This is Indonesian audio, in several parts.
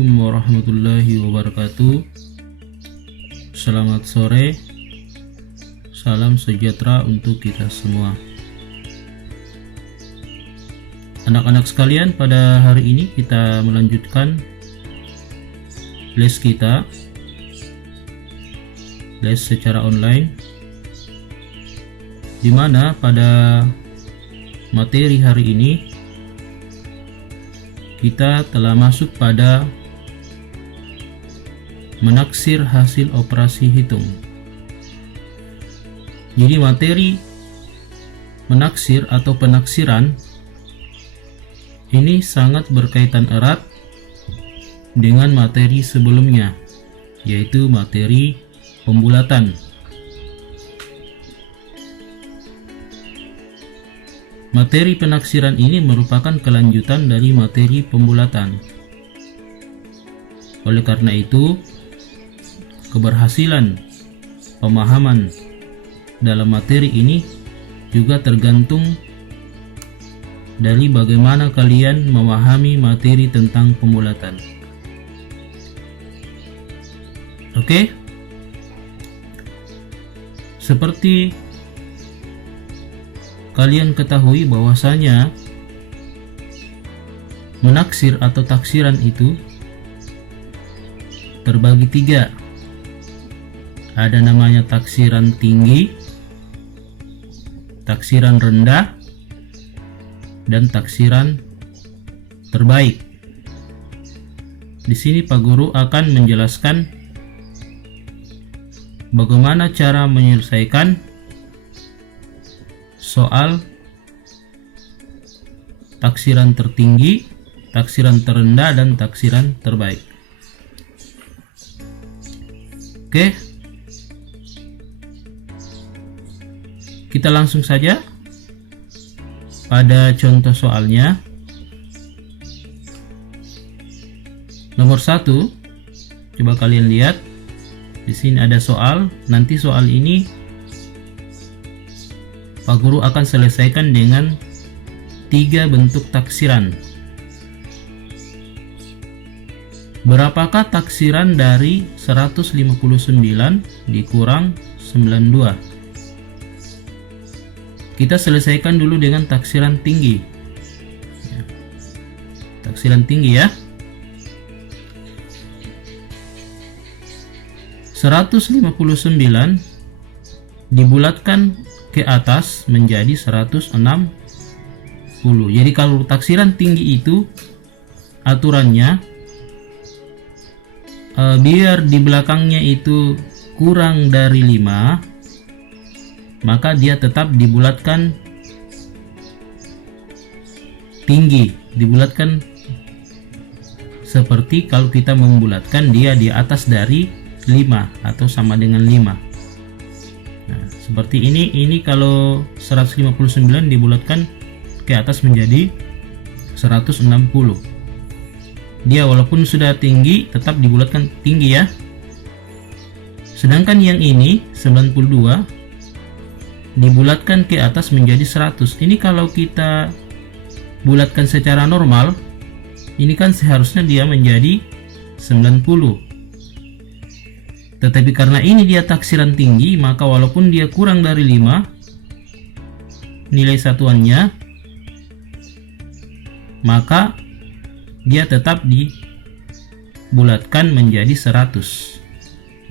Assalamualaikum warahmatullahi wabarakatuh. Selamat sore, salam sejahtera untuk kita semua. Anak-anak sekalian, pada hari ini kita melanjutkan les kita, les secara online, di mana pada materi hari ini kita telah masuk pada menaksir hasil operasi hitung. Jadi materi menaksir atau penaksiran ini sangat berkaitan erat dengan materi sebelumnya, yaitu materi pembulatan. Materi penaksiran ini merupakan kelanjutan dari materi pembulatan. Oleh karena itu, keberhasilan pemahaman dalam materi ini juga tergantung dari bagaimana kalian memahami materi tentang pembulatan. Oke? Seperti kalian ketahui bahwasanya menaksir atau taksiran itu terbagi tiga. Ada namanya taksiran tinggi, taksiran rendah, dan taksiran terbaik. Di sini Pak Guru akan menjelaskan bagaimana cara menyelesaikan soal taksiran tertinggi, taksiran terendah, dan taksiran terbaik. Oke, kita langsung saja pada contoh soalnya. Nomor 1, coba kalian lihat di sini ada soal. Nanti soal ini Pak Guru akan selesaikan dengan 3 bentuk taksiran. Berapakah taksiran dari 159 dikurang 92? Kita selesaikan dulu dengan taksiran tinggi. Taksiran tinggi ya. 159 dibulatkan ke atas menjadi 160. Jadi kalau taksiran tinggi itu aturannya biar di belakangnya itu kurang dari 5, maka dia tetap dibulatkan tinggi, dibulatkan seperti kalau kita membulatkan dia di atas dari 5 atau sama dengan 5. Nah, seperti ini kalau 159 dibulatkan ke atas menjadi 160. Dia walaupun sudah tinggi tetap dibulatkan tinggi ya. Sedangkan yang ini 92 dibulatkan ke atas menjadi 100. Ini kalau kita bulatkan secara normal, ini kan seharusnya dia menjadi 90. Tetapi karena ini dia taksiran tinggi, maka walaupun dia kurang dari 5 nilai satuannya, maka dia tetap dibulatkan menjadi 100.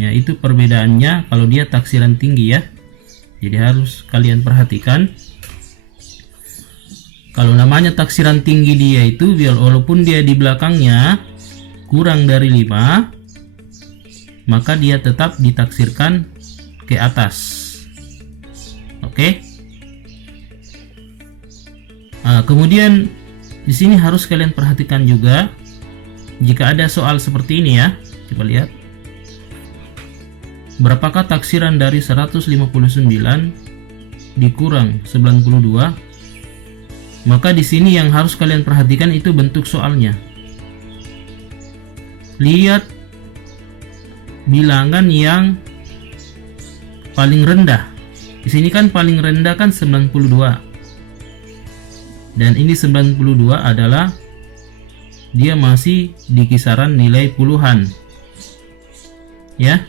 Ya, itu perbedaannya kalau dia taksiran tinggi ya. Jadi harus kalian perhatikan. Kalau namanya taksiran tinggi dia itu walaupun dia di belakangnya kurang dari 5, maka dia tetap ditaksirkan ke atas. Oke. Kemudian di sini harus kalian perhatikan juga jika ada soal seperti ini ya. Coba lihat. Berapakah taksiran dari 159 dikurang 92? Maka di sini yang harus kalian perhatikan itu bentuk soalnya. Lihat bilangan yang paling rendah. Di sini kan paling rendah kan 92. Dan ini 92 adalah dia masih di kisaran nilai puluhan ya.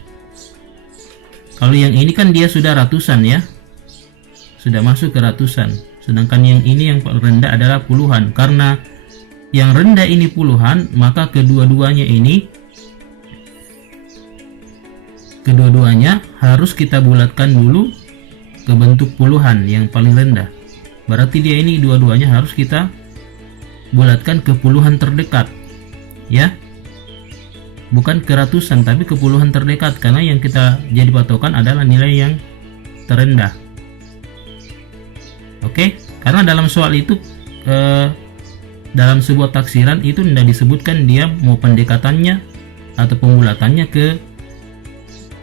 Kalau yang ini kan dia sudah ratusan ya, sudah masuk ke ratusan, sedangkan yang ini yang paling rendah adalah puluhan. Karena yang rendah ini puluhan, maka kedua-duanya harus kita bulatkan dulu ke bentuk puluhan yang paling rendah. Berarti dia ini dua-duanya harus kita bulatkan ke puluhan terdekat ya, bukan ke ratusan tapi ke puluhan terdekat, karena yang kita jadi patokan adalah nilai yang terendah. Oke, karena dalam soal itu dalam sebuah taksiran itu tidak disebutkan dia mau pendekatannya atau pembulatannya ke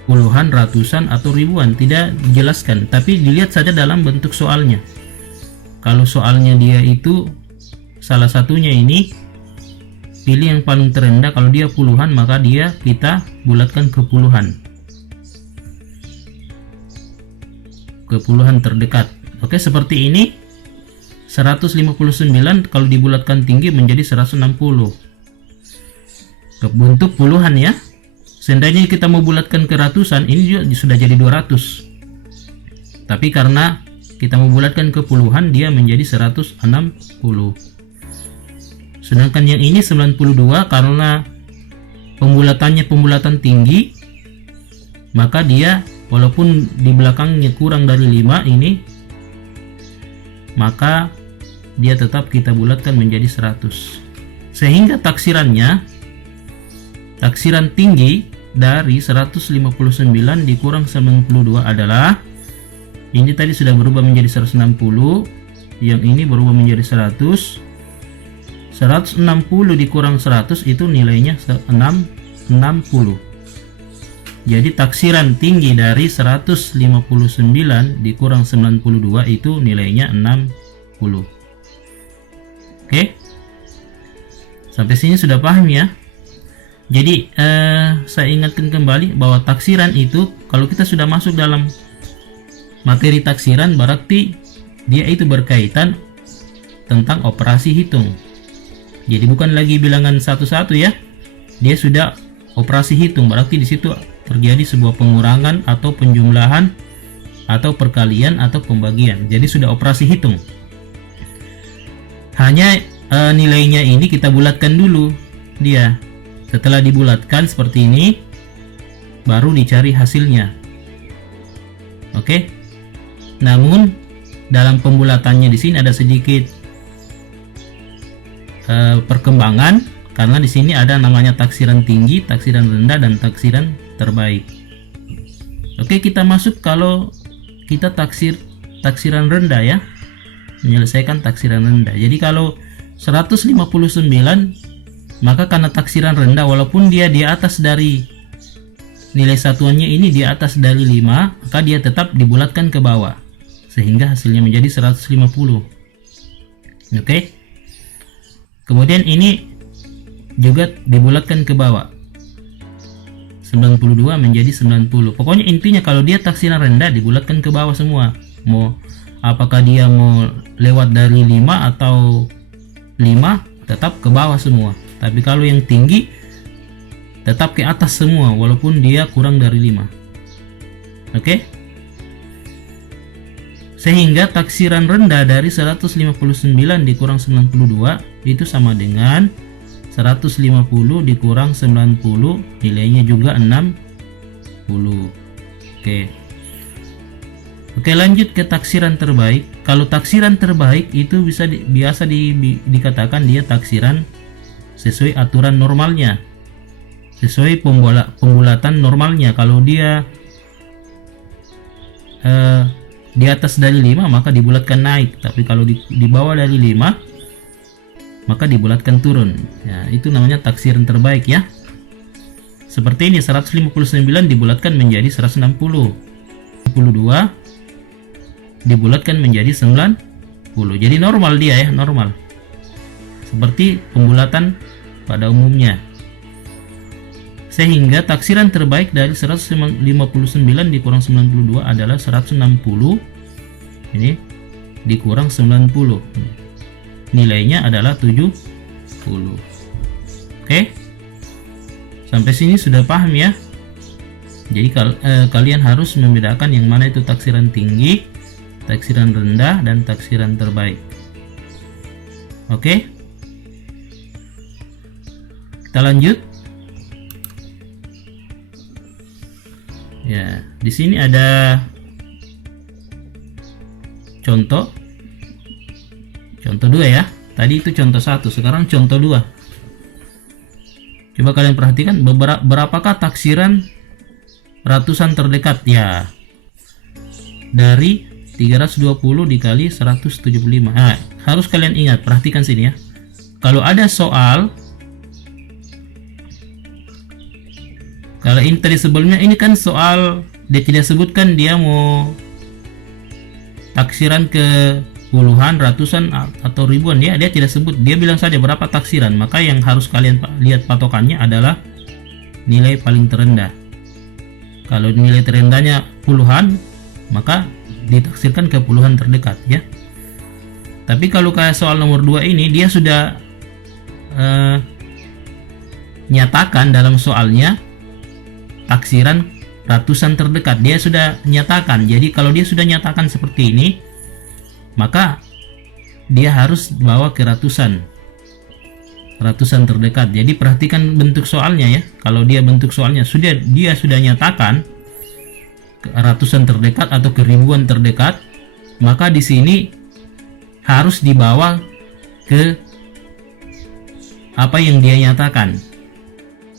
puluhan, ratusan atau ribuan, tidak dijelaskan, tapi dilihat saja dalam bentuk soalnya. Kalau soalnya dia itu salah satunya ini pilih yang paling terendah, kalau dia puluhan maka kita bulatkan ke puluhan terdekat. Oke, seperti ini 159 kalau dibulatkan tinggi menjadi 160 ke bentuk puluhan ya. Seandainya kita mau bulatkan ke ratusan, ini juga sudah jadi 200, tapi karena kita mau bulatkan ke puluhan dia menjadi 160. Sedangkan yang ini 92 karena pembulatan tinggi, maka dia walaupun di belakangnya kurang dari 5 ini, maka dia tetap kita bulatkan menjadi 100. Sehingga taksiran tinggi dari 159 dikurang 92 adalah, ini tadi sudah berubah menjadi 160, yang ini berubah menjadi 100. 160 dikurang 100 itu nilainya 60. Jadi taksiran tinggi dari 159 dikurang 92 itu nilainya 60. Oke, sampai sini sudah paham ya. Jadi saya ingatkan kembali bahwa taksiran itu kalau kita sudah masuk dalam materi taksiran berarti dia itu berkaitan tentang operasi hitung. Jadi bukan lagi bilangan satu-satu ya, dia sudah operasi hitung, berarti di situ terjadi sebuah pengurangan atau penjumlahan atau perkalian atau pembagian. Jadi sudah operasi hitung. Hanya nilainya ini kita bulatkan dulu dia. Setelah dibulatkan seperti ini, baru dicari hasilnya. Oke. Namun dalam pembulatannya di sini ada sedikit perkembangan, karena di sini ada namanya taksiran tinggi, taksiran rendah, dan taksiran terbaik. Oke, kita masuk kalau kita taksiran rendah ya, menyelesaikan taksiran rendah. Jadi kalau 159, maka karena taksiran rendah walaupun dia di atas dari nilai satuannya ini di atas dari 5, maka dia tetap dibulatkan ke bawah sehingga hasilnya menjadi 150. Oke. Kemudian ini juga dibulatkan ke bawah, 92 menjadi 90. Pokoknya intinya kalau dia taksiran rendah dibulatkan ke bawah semua. Mau apakah dia mau lewat dari 5 atau 5, tetap ke bawah semua. Tapi kalau yang tinggi tetap ke atas semua walaupun dia kurang dari 5. Oke? Sehingga taksiran rendah dari 159 dikurang 92 itu sama dengan 150 dikurang 90, nilainya juga 60. Oke, lanjut ke taksiran terbaik. Kalau taksiran terbaik itu biasa dikatakan dia taksiran sesuai aturan normalnya, sesuai pembulatan normalnya. Kalau dia di atas dari 5 maka dibulatkan naik, tapi kalau di bawah dari 5 maka dibulatkan turun. Ya, itu namanya taksiran terbaik ya. Seperti ini 159 dibulatkan menjadi 160, 22 dibulatkan menjadi 90. Jadi normal dia ya, normal. Seperti pembulatan pada umumnya. Sehingga taksiran terbaik dari 159 dikurang 92 adalah 160 ini dikurang 90, nilainya adalah 70. Oke, sampai sini sudah paham ya. Jadi kalian harus membedakan yang mana itu taksiran tinggi, taksiran rendah, dan taksiran terbaik. Oke, kita lanjut. Ya, di sini ada contoh 2 ya. Tadi itu contoh 1, sekarang contoh 2. Coba kalian perhatikan berapakah taksiran ratusan terdekat ya. Dari 320 dikali 175. Nah, harus kalian ingat, perhatikan sini ya. Kalau ada soal, kalau ini tadi sebelumnya, ini kan soal dia tidak sebutkan dia mau taksiran ke puluhan, ratusan, atau ribuan ya. Dia tidak sebut, dia bilang saja berapa taksiran. Maka yang harus kalian lihat patokannya adalah nilai paling terendah. Kalau nilai terendahnya puluhan, maka ditaksirkan ke puluhan terdekat ya. Tapi kalau kayak soal nomor 2 ini, dia sudah nyatakan dalam soalnya taksiran ratusan terdekat. Dia sudah nyatakan. Jadi kalau dia sudah nyatakan seperti ini, maka dia harus bawa ke ratusan terdekat. Jadi perhatikan bentuk soalnya ya. Kalau dia bentuk soalnya dia sudah nyatakan ratusan terdekat atau ke ribuan terdekat, maka di sini harus dibawa ke apa yang dia nyatakan.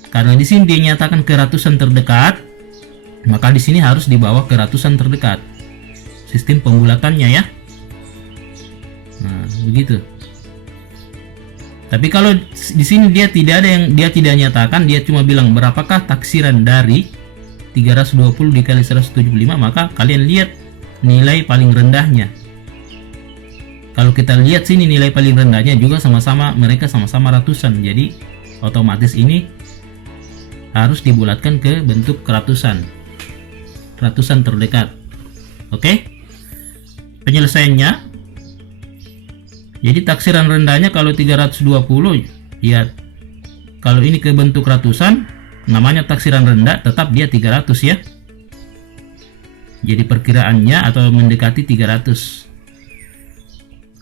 Karena di sini dia nyatakan ke ratusan terdekat, maka di sini harus dibawa ke ratusan terdekat. Sistem pembulatannya ya. Nah, begitu. Tapi kalau di sini dia tidak nyatakan, dia cuma bilang berapakah taksiran dari 320 dikali 175, maka kalian lihat nilai paling rendahnya. Kalau kita lihat sini nilai paling rendahnya juga mereka sama-sama ratusan. Jadi otomatis ini harus dibulatkan ke bentuk ratusan terdekat. Oke? Penyelesaiannya, jadi taksiran rendahnya kalau 320 ya, kalau ini ke bentuk ratusan, namanya taksiran rendah, tetap dia 300 ya. Jadi perkiraannya atau mendekati 300.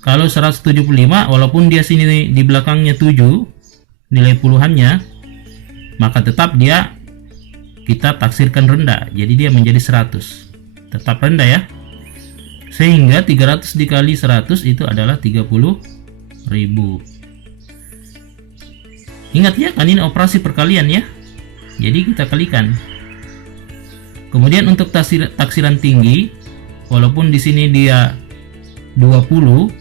Kalau 175, walaupun dia sini di belakangnya 7 nilai puluhannya, maka tetap kita taksirkan rendah. Jadi dia menjadi 100. Tetap rendah ya. Sehingga 300 dikali 100 itu adalah 30.000. Ingat ya, kan ini operasi perkalian ya. Jadi kita kalikan. Kemudian untuk taksiran tinggi, walaupun di sini dia 20,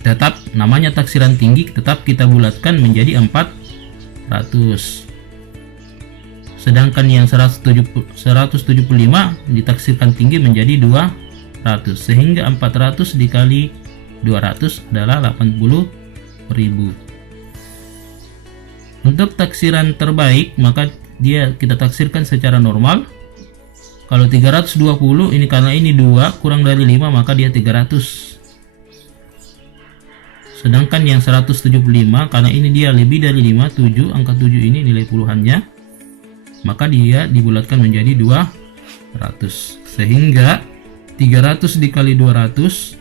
tetap namanya taksiran tinggi, tetap kita bulatkan menjadi 400. Sedangkan yang 175 ditaksirkan tinggi menjadi 200, sehingga 400 dikali 200 adalah 80.000. Untuk taksiran terbaik, maka kita taksirkan secara normal. Kalau 320 ini, karena ini 2 kurang dari 5, maka dia 300. Sedangkan yang 175, karena ini dia lebih dari 5, 7, angka 7 ini nilai puluhannya, maka dia dibulatkan menjadi 200. Sehingga 300 dikali 200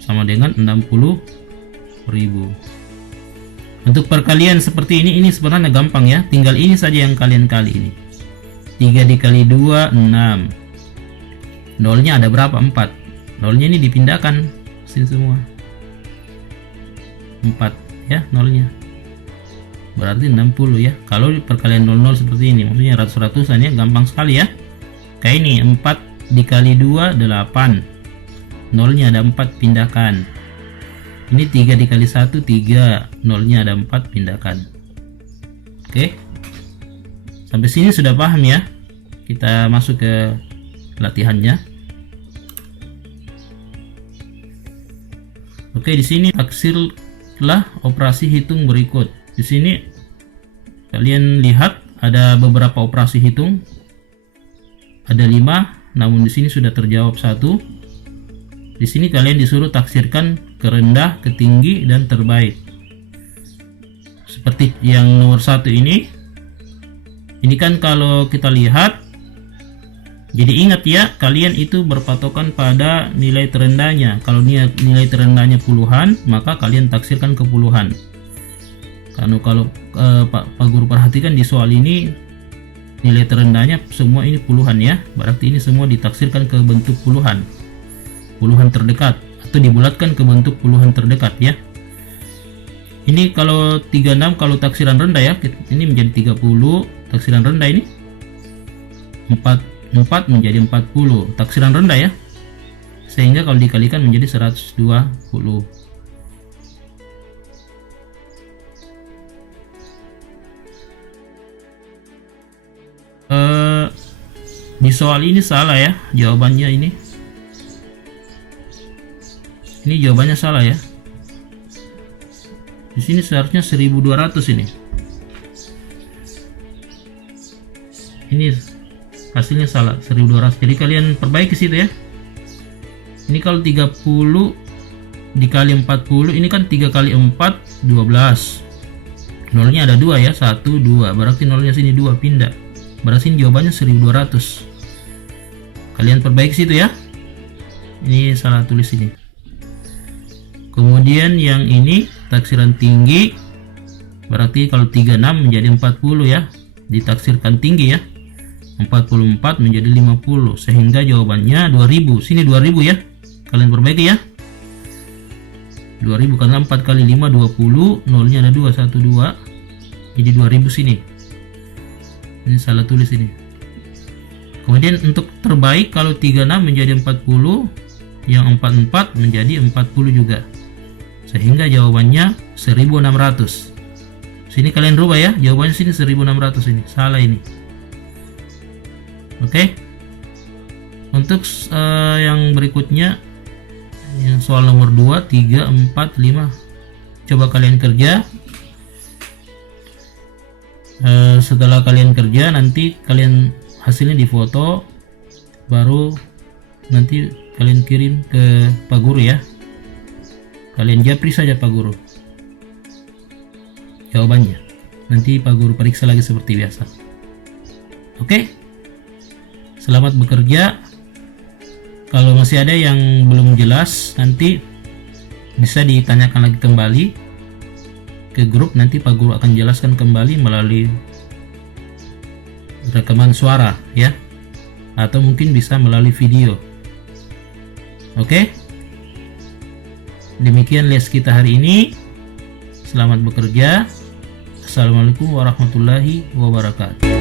sama dengan 60.000. Untuk perkalian seperti ini sebenarnya gampang ya. Tinggal ini saja yang kalian kali ini. 3 dikali 2, 6. Nolnya ada berapa? 4. Nolnya ini dipindahkan sini semua. 4 ya nolnya. Berarti 60 ya. Kalau perkalian 00 seperti ini, maksudnya ratus-ratusan ya, gampang sekali ya. Kayak ini 4 dikali 2, 8. Nolnya ada 4, pindahkan. Ini 3 dikali 1, 3. Nolnya ada 4, pindahkan. Oke. Sampai sini sudah paham ya. Kita masuk ke latihannya. Oke, di sini taksirlah operasi hitung berikut. Di sini kalian lihat ada beberapa operasi hitung. Ada 5, namun di sini sudah terjawab 1. Di sini kalian disuruh taksirkan ke rendah, ke tinggi, dan terbaik. seperti yang nomor 1 ini kan kalau kita lihat, jadi ingat ya, kalian itu berpatokan pada nilai terendahnya. Kalau nilai terendahnya puluhan, maka kalian taksirkan ke puluhan. Karena kalau Pak Guru perhatikan di soal ini, nilai terendahnya semua ini puluhan ya, berarti ini semua ditaksirkan ke bentuk puluhan terdekat, atau dibulatkan ke bentuk puluhan terdekat ya. Ini kalau 36 kalau taksiran rendah ya, ini menjadi 30. Taksiran rendah ini 4 menjadi 40 taksiran rendah ya, sehingga kalau dikalikan menjadi 120. Di soal ini salah ya jawabannya, ini jawabannya salah ya. Di sini seharusnya 1200 ini. Ini hasilnya salah, 1200. Jadi kalian perbaiki situ ya. Ini kalau 30 dikali 40, ini kan 3 kali 4 12. Nolnya ada 2 ya, 1 2. Berarti nolnya sini 2 pindah. Berarti ini jawabannya 1200. Kalian perbaiki situ ya. Ini salah tulis ini. Kemudian yang ini taksiran tinggi, berarti kalau 36 menjadi 40 ya, ditaksirkan tinggi ya. 44 menjadi 50, sehingga jawabannya 2000. Sini 2000 ya, kalian perbaiki ya. 2000 karena 4 kali 5 20, nolnya ada 2 1 2, jadi 2000 sini. Ini salah tulis ini. Kemudian untuk terbaik kalau 36 menjadi 40, yang 44 menjadi 40 juga, sehingga jawabannya 1600. Sini kalian rubah ya, jawabannya sini 1600, ini salah ini. Oke. Untuk yang berikutnya, yang soal nomor 2, 3, 4, 5, coba kalian kerja. Setelah kalian kerja, nanti kalian hasilnya difoto, baru nanti kalian kirim ke Pak Guru ya. Kalian japri saja Pak Guru jawabannya, nanti Pak Guru periksa lagi seperti biasa. Oke. Selamat bekerja. Kalau masih ada yang belum jelas, nanti bisa ditanyakan lagi kembali ke grup. Nanti Pak Guru akan jelaskan kembali melalui rekaman suara ya, atau mungkin bisa melalui video. Oke. Demikian les kita hari ini. Selamat bekerja. Assalamualaikum warahmatullahi wabarakatuh.